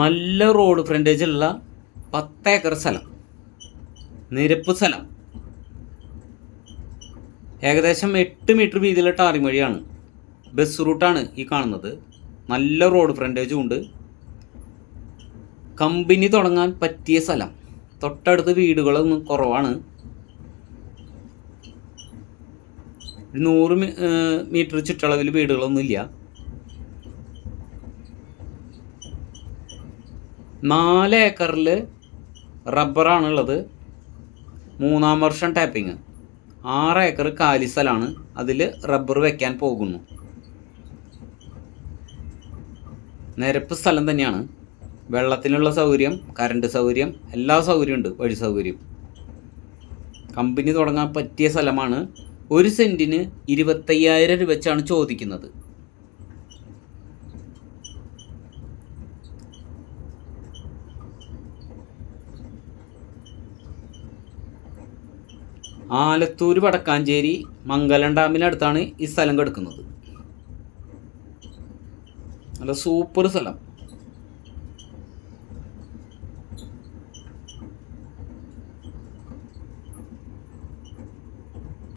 നല്ല road frontage ഉള്ള പത്തേക്കർ സ്ഥലം. നിരപ്പ് സ്ഥലം. ഏകദേശം എട്ട് മീറ്റർ വീതിയിലുള്ള ടാറിംഗ് വഴിയാണ് ബസ് റൂട്ടാണ് ഈ കാണുന്നത്. നല്ല റോഡ് ഫ്രണ്ടേജും ഉണ്ട്. കമ്പനി തുടങ്ങാൻ പറ്റിയ സ്ഥലം. തൊട്ടടുത്ത് വീടുകളൊന്നും കുറവാണ്. നൂറ് മീറ്റർ ചുറ്റളവിൽ വീടുകളൊന്നുമില്ല. നാല് ഏക്കറിൽ റബ്ബറാണുള്ളത്. മൂന്നാം വർഷം ടാപ്പിങ് ആറ് ഏക്കർ കാലിസലാണ് അതിൽ റബ്ബർ വെക്കാൻ പോകുന്നു. നിരപ്പ് സ്ഥലം തന്നെയാണ്. വെള്ളത്തിനുള്ള സൗകര്യം കറണ്ട് സൗകര്യം എല്ലാ സൗകര്യവും ഉണ്ട് വഴി സൗകര്യം. കമ്പനി തുടങ്ങാൻ പറ്റിയ സ്ഥലമാണ് ഒരു സെന്റിന് ഇരുപത്തയ്യായിരം രൂപ വെച്ചാണ് ചോദിക്കുന്നത്. ആലത്തൂർ വടക്കാഞ്ചേരി മംഗലം ഡാമിനടുത്താണ് ഈ സ്ഥലം കിടക്കുന്നത്. നല്ല സൂപ്പർ സ്ഥലം.